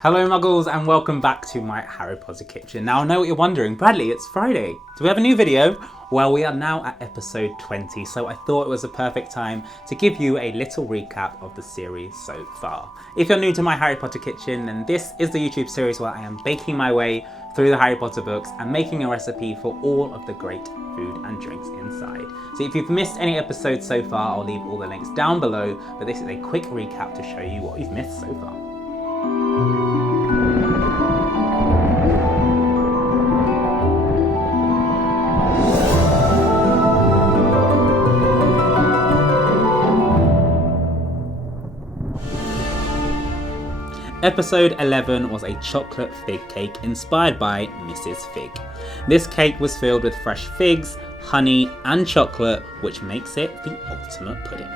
Hello Muggles and welcome back to my Harry Potter kitchen. Now I know what you're wondering, Bradley, it's Friday. Do we have a new video? Well, we are now at episode 20, so I thought it was a perfect time to give you a little recap of the series so far. If you're new to my Harry Potter kitchen, then this is the YouTube series where I am baking my way through the Harry Potter books and making a recipe for all of the great food and drinks inside. So if you've missed any episodes so far, I'll leave all the links down below, but this is a quick recap to show you what you've missed so far. Episode 11 was a chocolate fig cake inspired by Mrs. Fig. This cake was filled with fresh figs, honey and chocolate, which makes it the ultimate pudding.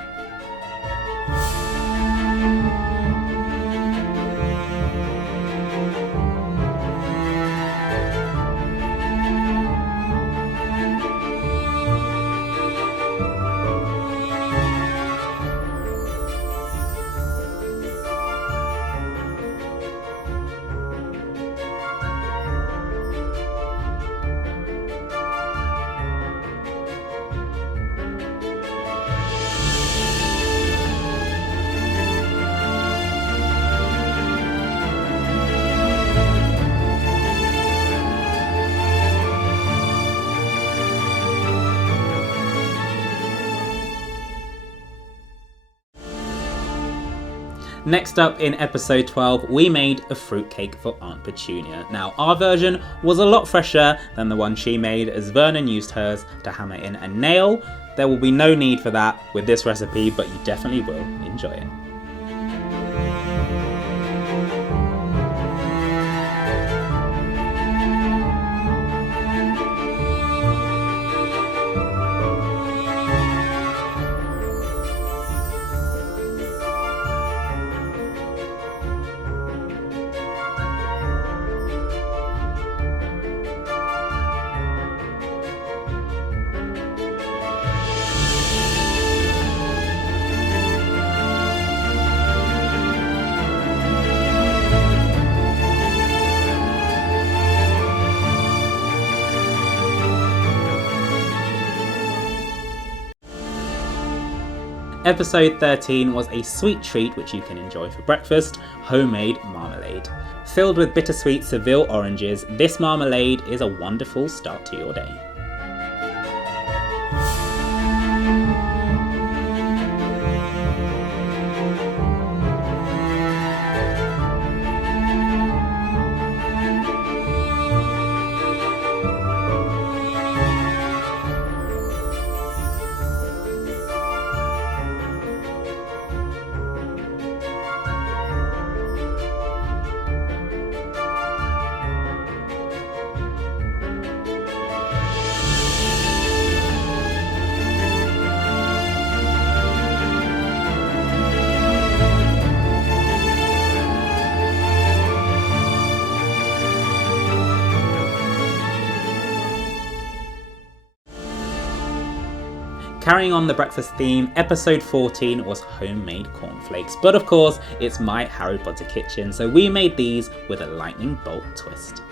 Next up in episode 12, we made a fruitcake for Aunt Petunia. Now, our version was a lot fresher than the one she made, as Vernon used hers to hammer in a nail. There will be no need for that with this recipe, but you definitely will enjoy it. Episode 13 was a sweet treat which you can enjoy for breakfast, homemade marmalade. Filled with bittersweet Seville oranges, this marmalade is a wonderful start to your day. Carrying on the breakfast theme, episode 14 was homemade cornflakes, but of course it's my Harry Potter kitchen, so we made these with a lightning bolt twist.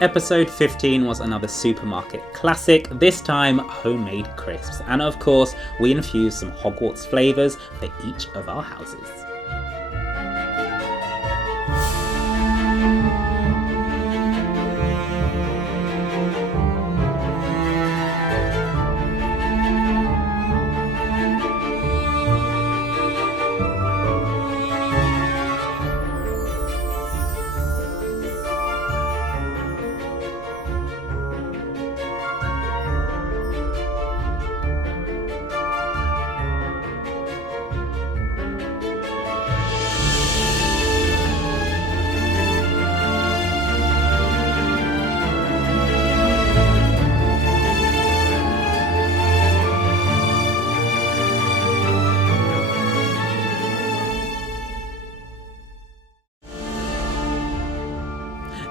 Episode 15 was another supermarket classic, this time homemade crisps, and of course we infused some Hogwarts flavours for each of our houses.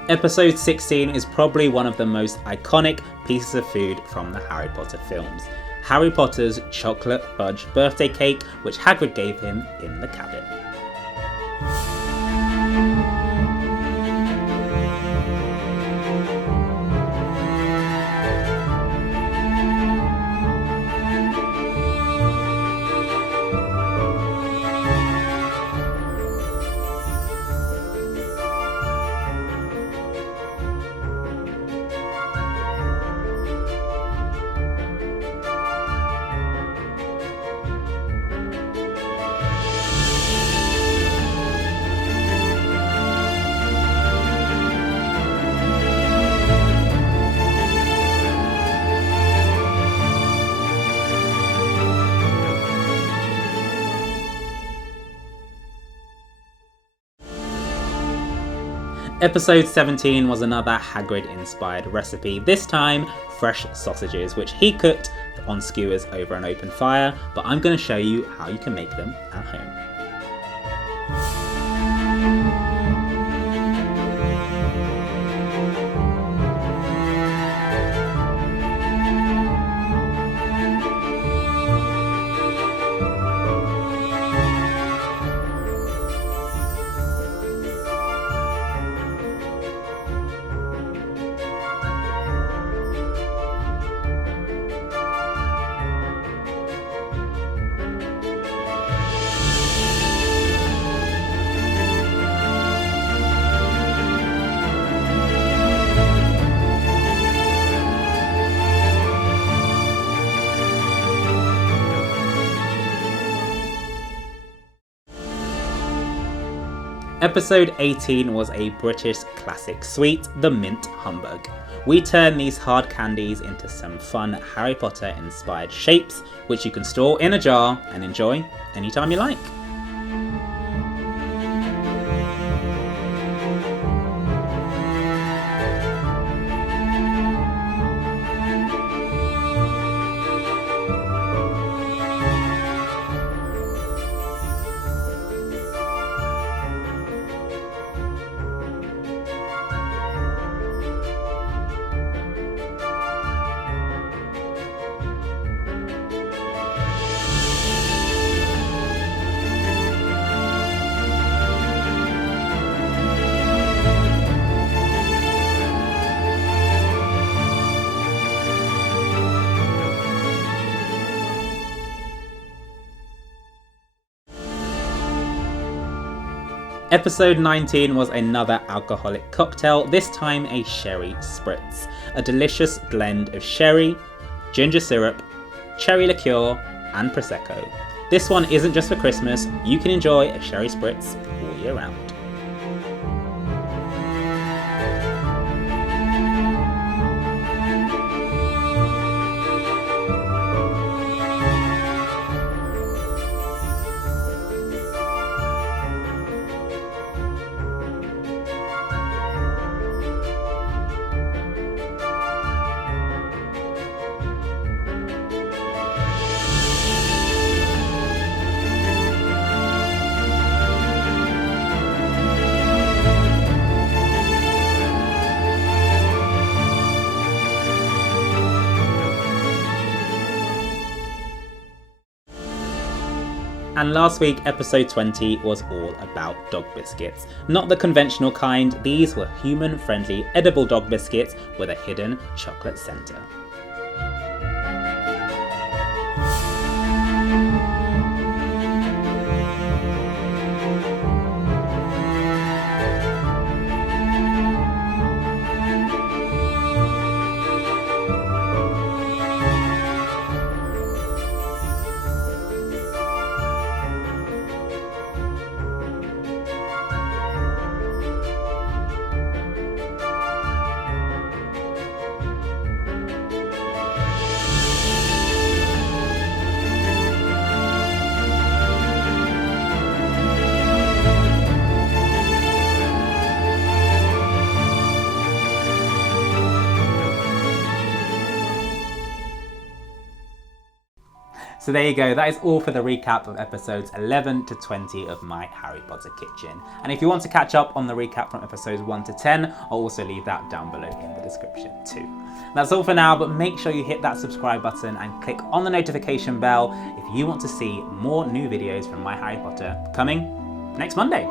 Episode 16 is probably one of the most iconic pieces of food from the Harry Potter films. Harry Potter's chocolate fudge birthday cake, which Hagrid gave him in the cabin. Episode 17 was another Hagrid-inspired recipe, this time fresh sausages, which he cooked on skewers over an open fire, but I'm going to show you how you can make them at home. Episode 18 was a British classic sweet, the mint humbug. We turn these hard candies into some fun Harry Potter inspired shapes, which you can store in a jar and enjoy anytime you like. Episode 19 was another alcoholic cocktail, this time a sherry spritz. A delicious blend of sherry, ginger syrup, cherry liqueur and prosecco. This one isn't just for Christmas, you can enjoy a sherry spritz all year round. And last week, episode 20 was all about dog biscuits. Not the conventional kind, these were human-friendly edible dog biscuits with a hidden chocolate centre. So there you go, that is all for the recap of episodes 11 to 20 of My Harry Potter Kitchen. And if you want to catch up on the recap from episodes 1 to 10, I'll also leave that down below in the description too. That's all for now, but make sure you hit that subscribe button and click on the notification bell if you want to see more new videos from My Harry Potter coming next Monday.